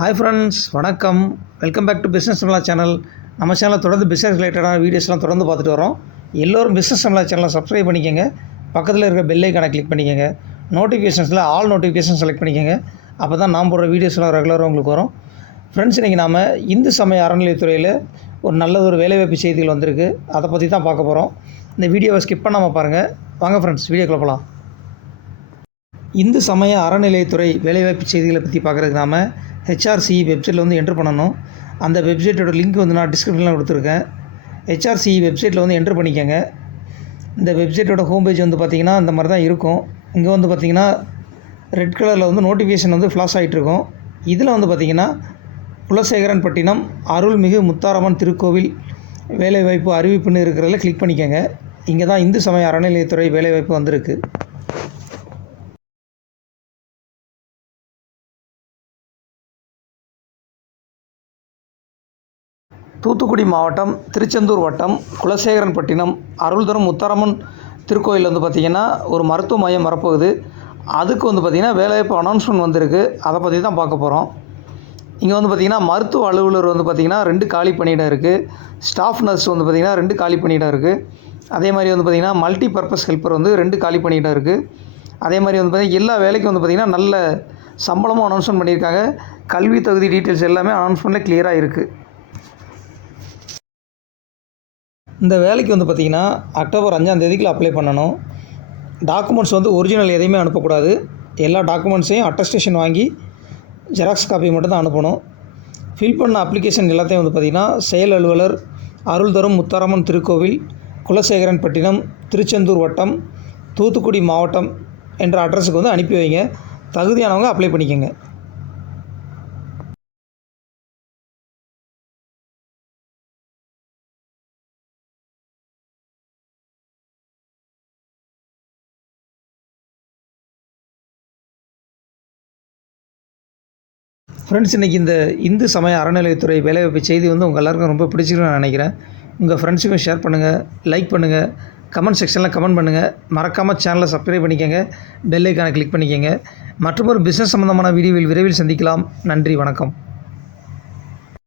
Hi friends, வணக்கம். Welcome back to business Tamizha channel. நம்ம சேனலில் தொடர்ந்து பிஸ்னஸ் ரிலேட்டடான வீடியோஸ்லாம் தொடர்ந்து பார்த்துட்டு வரோம். எல்லோரும் பிஸ்னஸ் தமிழா சேனலை சப்ஸ்கிரைப் பண்ணிக்கோங்க. பக்கத்தில் இருக்கிற பெல் ஐக்கானை கிளிக் பண்ணிக்கோங்க. நோட்டிஃபிகேஷன்ஸில் ஆல் நோட்டிஃபிகேஷன் செலக்ட் பண்ணிக்கோங்க. அப்போ தான் நான் போடுற வீடியோஸ்லாம் ரெகுலராக உங்களுக்கு வரும். ஃப்ரெண்ட்ஸ், இன்றைக்கி நாம் இந்து சமய அறநிலையத்துறையில் ஒரு நல்ல ஒரு வேலைவாய்ப்பு செய்திகள் வந்திருக்கு. அதை பற்றி தான் பார்க்க போகிறோம். இந்த வீடியோவை ஸ்கிப் பண்ணாமல் பாருங்கள். வாங்க ஃப்ரெண்ட்ஸ், வீடியோக்குள்ள போகலாம். இந்து சமய அறநிலையத்துறை வேலைவாய்ப்பு செய்திகளை பற்றி பார்க்குறதுக்கு நாம் ஹெச்ஆர்சிஇ வெப்சைட்டில் வந்து என்ட்ரு பண்ணணும். அந்த வெப்சைட்டோட லிங்க் வந்து நான் டிஸ்கிரிப்ஷனில் கொடுத்துருக்கேன். ஹெச்ஆர்சிஇ வெப்சைட்டில் வந்து என்ட்ரு பண்ணிக்கோங்க. இந்த வெப்சைட்டோட ஹோம் பேஜ் வந்து பார்த்திங்கன்னா இந்த மாதிரி தான் இருக்கும். இங்கே வந்து பார்த்திங்கன்னா ரெட் கலரில் வந்து நோட்டிஃபிகேஷன் வந்து ஃப்ளாஷ் ஆகிட்ருக்கும். இதில் வந்து பார்த்திங்கன்னா குலசேகரன்பட்டினம் அருள்மிகு முத்தாரம்மன் திருக்கோவில் வேலைவாய்ப்பு அறிவிப்புன்னு இருக்கிறதில் கிளிக் பண்ணிக்கோங்க. இங்கே தான் இந்து சமய அறநிலையத்துறை வேலைவாய்ப்பு வந்திருக்கு. தூத்துக்குடி மாவட்டம் திருச்செந்தூர் வட்டம் குலசேகரன்பட்டினம் அருள் தரும் முத்தாரம்மன் திருக்கோயில் வந்து பார்த்திங்கன்னா ஒரு மருத்துவ மையம் வரப்போகுது. அதுக்கு வந்து பார்த்திங்கன்னா வேலைவாய்ப்பு அனௌன்ஸ்மெண்ட் வந்திருக்கு. அதை பற்றி தான் பார்க்க போகிறோம். இங்கே வந்து பார்த்திங்கன்னா மருத்துவ அலுவலர் வந்து பார்த்திங்கன்னா 2 காலி பணியிடம் இருக்குது. ஸ்டாஃப் நர்ஸ் வந்து பார்த்திங்கன்னா 2 காலி பணியிடம் இருக்குது. அதே மாதிரி வந்து பார்த்திங்கன்னா மல்டி பர்பஸ் ஹெல்ப்பர் வந்து 2 காலி பணியிடம் இருக்குது. அதே மாதிரி வந்து பார்த்திங்கன்னா எல்லா வேலைக்கும் வந்து பார்த்திங்கன்னா நல்ல சம்பளமும் அனௌன்ஸ்மெண்ட் பண்ணியிருக்காங்க. கல்வி தகுதி டீட்டெயில்ஸ் எல்லாமே அனௌன்ஸ்மெண்ட்டில் கிளியராக இருக்குது. இந்த வேலைக்கு வந்து பார்த்திங்கன்னா அக்டோபர் 5ஆம் தேதிக்குள்ள அப்ளை பண்ணணும். டாக்குமெண்ட்ஸ் வந்து ஒரிஜினல் எதையுமே அனுப்பக்கூடாது. எல்லா டாக்குமெண்ட்ஸையும் அட்டஸ்டேஷன் வாங்கி ஜெராக்ஸ் காப்பி மட்டும் தான் அனுப்பணும். ஃபில் பண்ண அப்ளிகேஷன் எல்லாத்தையும் வந்து பார்த்திங்கன்னா செயல் அலுவலர் அருள் தரும் முத்தாரம்மன் திருக்கோவில் குலசேகரன்பட்டினம் திருச்செந்தூர் வட்டம் தூத்துக்குடி மாவட்டம் என்ற அட்ரஸுக்கு வந்து அனுப்பி வைங்க. தகுதியானவங்க அப்ளை பண்ணிக்கோங்க. ஃப்ரெண்ட்ஸ், இன்றைக்கி இந்த இந்து சமய அறநிலையத்துறை வேலைவாய்ப்பு செய்தி வந்து உங்கள் எல்லாருக்கும் ரொம்ப பிடிச்சிருக்குன்னு நான் நினைக்கிறேன். உங்கள் ஃப்ரெண்ட்ஸுக்கும் ஷேர் பண்ணுங்கள், லைக் பண்ணுங்கள், கமெண்ட் செக்ஷனில் கமெண்ட் பண்ணுங்கள். மறக்காமல் சேனலை சப்ஸ்கிரைப் பண்ணிக்கோங்க, பெல் ஐக்கானை கிளிக் பண்ணிக்கோங்க. மற்றும் ஒரு பிஸ்னஸ் சம்மந்தமான வீடியோவில் விரைவில் சந்திக்கலாம். நன்றி, வணக்கம்.